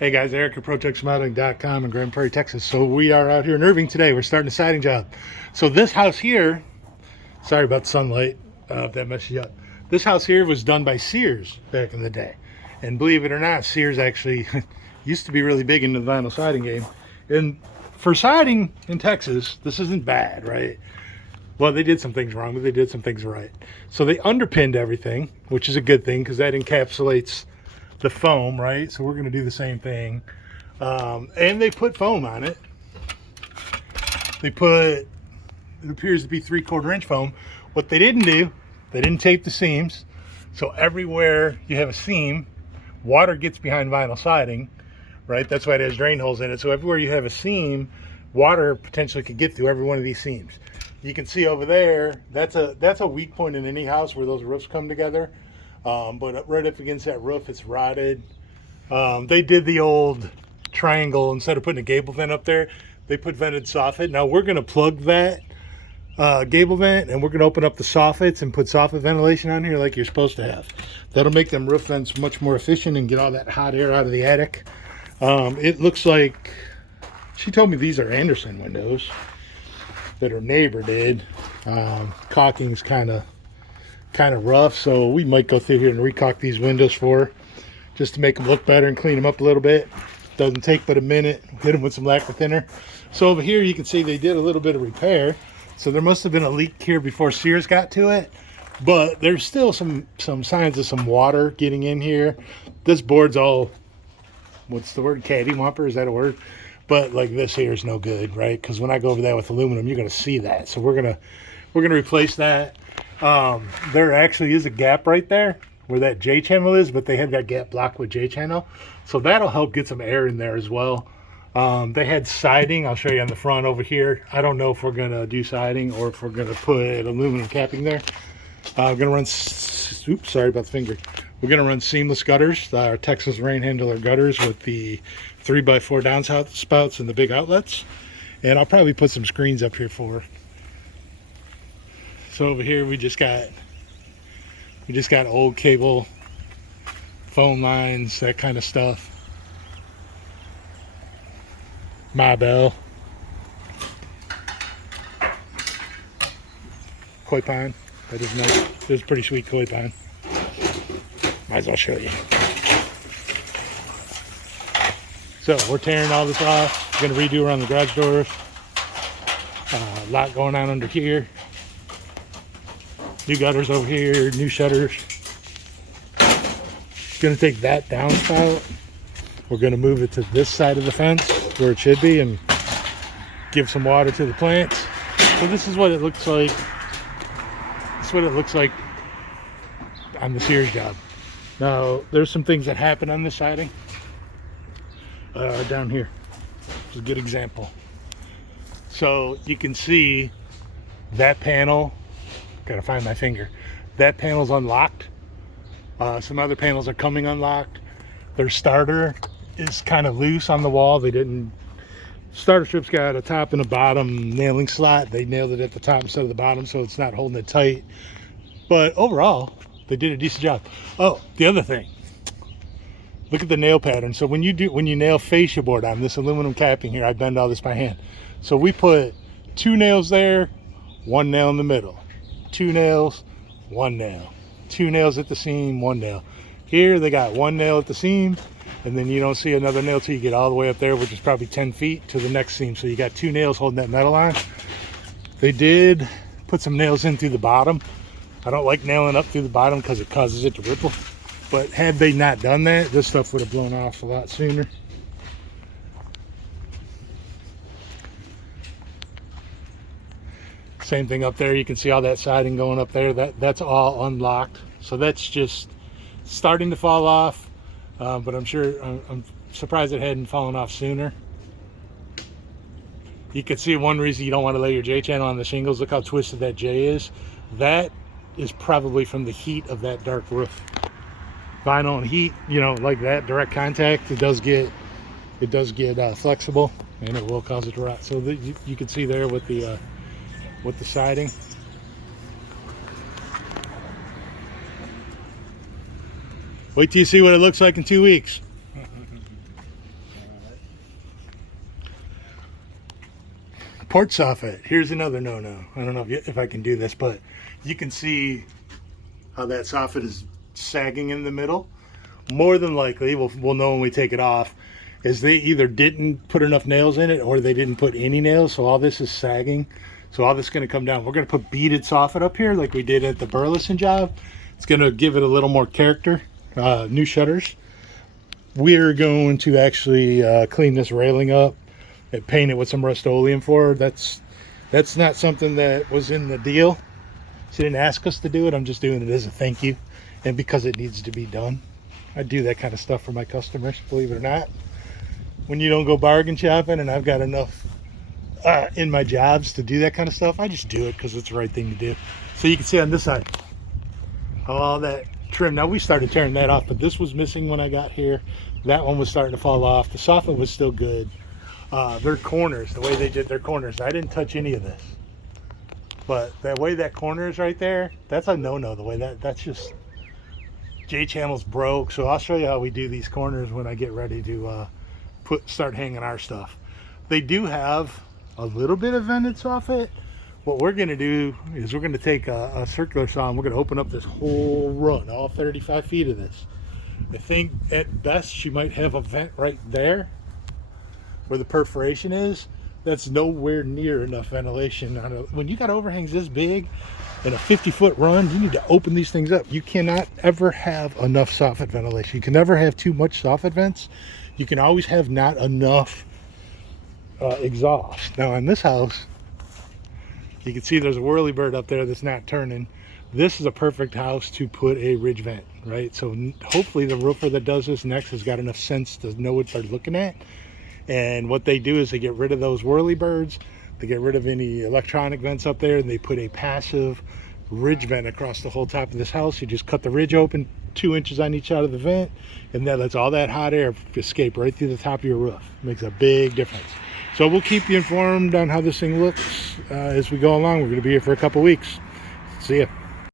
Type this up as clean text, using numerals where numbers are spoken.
Hey guys, Eric at ProTexModeling.com in Grand Prairie, Texas. So we are out here in Irving today. We're starting a siding job. So this house here, sorry about the sunlight, if that messes you up. This house here was done by Sears back in the day. And believe it or not, Sears actually used to be really big into the vinyl siding game. And for siding in Texas, this isn't bad, right? Well, they did some things wrong, but they did some things right. So they underpinned everything, which is a good thing because that encapsulates the foam, right? So we're going to do the same thing. And they put foam on it. They put, it appears to be 3/4 inch foam. What they didn't do, they didn't tape the seams. So everywhere you have a seam, water gets behind vinyl siding, right? That's why it has drain holes in it. So everywhere you have a seam, water potentially could get through every one of these seams. You can see over there, that's a weak point in any house where those roofs come together. But right up against that roof, it's rotted. They did the old triangle. Instead of putting a gable vent up there, they put vented soffit. Now we're going to plug that gable vent, and we're going to open up the soffits and put soffit ventilation on here like you're supposed to have. That'll make them roof vents much more efficient and get all that hot air out of the attic. It looks like, she told me these are Anderson windows that her neighbor did. Caulking's kind of rough, so we might go through here and recaulk these windows for her just to make them look better and clean them up a little bit. Doesn't take but a minute. Hit them with some lacquer thinner. So over here you can see they did a little bit of repair, so there must have been a leak here before Sears got to it, but there's still some signs of some water getting in here. This board's all, what's the word, cattywamper, is that a word? But like this here is no good, right? Because when I go over that with aluminum, you're going to see that. So we're gonna replace that. There actually is a gap right there where that J channel is, but they had that gap blocked with J channel, so that'll help get some air in there as well. They had siding. I'll show you on the front over here. I don't know if we're gonna do siding or if we're gonna put aluminum capping there. I'm gonna run, oops, sorry about the finger. We're gonna run seamless gutters, our Texas Rain Handler gutters with the 3x4 downspouts and the big outlets, and I'll probably put some screens up here for her. So over here we just got old cable, phone lines, that kind of stuff. My bell, koi pine. That is nice. That is pretty sweet koi pine. Might as well show you. So we're tearing all this off. We're gonna redo around the garage doors. A lot going on under here. New gutters over here, new shutters. Gonna take that downspout. We're gonna move it to this side of the fence where it should be and give some water to the plants. So this is what it looks like. This is what it looks like on the Sears job. Now, there's some things that happen on this siding. Down here, it's a good example. So you can see that panel. Gotta find my finger. That panel's unlocked. Some other panels are coming unlocked. Their starter is kind of loose on the wall. They didn't, starter strip's got a top and a bottom nailing slot. They nailed it at the top instead of the bottom, so it's not holding it tight. But overall, they did a decent job. Oh, the other thing, look at the nail pattern. So when you nail fascia board on this aluminum capping here, I bend all this by hand. So we put 2 nails there, 1 nail in the middle. 2 nails, 1 nail. 2 nails at the seam, 1 nail. Here they got 1 nail at the seam, and then you don't see another nail till you get all the way up there, which is probably 10 feet to the next seam. So you got 2 nails holding that metal on. They did put some nails in through the bottom. I don't like nailing up through the bottom because it causes it to ripple. But had they not done that, this stuff would have blown off a lot sooner. Same thing up there. You can see all that siding going up there. That's all unlocked. So that's just starting to fall off. But I'm surprised it hadn't fallen off sooner. You can see one reason you don't want to lay your J channel on the shingles. Look how twisted that J is. That is probably from the heat of that dark roof. Vinyl and heat, you know, like that direct contact, it does get flexible, and it will cause it to rot. So you can see there with the siding. Wait till you see what it looks like in 2 weeks. Port soffit. Here's another no-no. I don't know if I can do this, but you can see how that soffit is sagging in the middle. More than likely, we'll know when we take it off, is they either didn't put enough nails in it or they didn't put any nails, so all this is sagging. So all this is going to come down. We're going to put beaded soffit up here like we did at the Burleson job. It's going to give it a little more character. New shutters. We're going to actually clean this railing up and paint it with some Rust-Oleum for her. That's not something that was in the deal. She didn't ask us to do it. I'm just doing it as a thank you and because it needs to be done. I do that kind of stuff for my customers, believe it or not. When you don't go bargain shopping and I've got enough in my jobs to do that kind of stuff, I just do it because it's the right thing to do. So you can see on this side all that trim. Now we started tearing that off, but this was missing when I got here. That one was starting to fall off. The soffit was still good. Their corners, the way they did their corners, I didn't touch any of this. But the way that corner is right there, that's a no-no. The way that's just J-channel's broke. So I'll show you how we do these corners when I get ready to start hanging our stuff. They do have a little bit of vented soffit. What we're going to do is we're going to take a circular saw and we're going to open up this whole run, all 35 feet of this. I think at best she might have a vent right there where the perforation is. That's nowhere near enough ventilation. When you got overhangs this big in a 50-foot run, you need to open these things up. You cannot ever have enough soffit ventilation. You can never have too much soffit vents. You can always have not enough exhaust. Now on this house, you can see there's a whirlybird up there that's not turning. This is a perfect house to put a ridge vent, right? So hopefully the roofer that does this next has got enough sense to know what they're looking at. And what they do is they get rid of those whirlybirds, they get rid of any electronic vents up there, and they put a passive ridge vent across the whole top of this house. You just cut the ridge open 2 inches on each side of the vent, and that lets all that hot air escape right through the top of your roof. Makes a big difference. So we'll keep you informed on how this thing looks as we go along. We're going to be here for a couple weeks. See ya.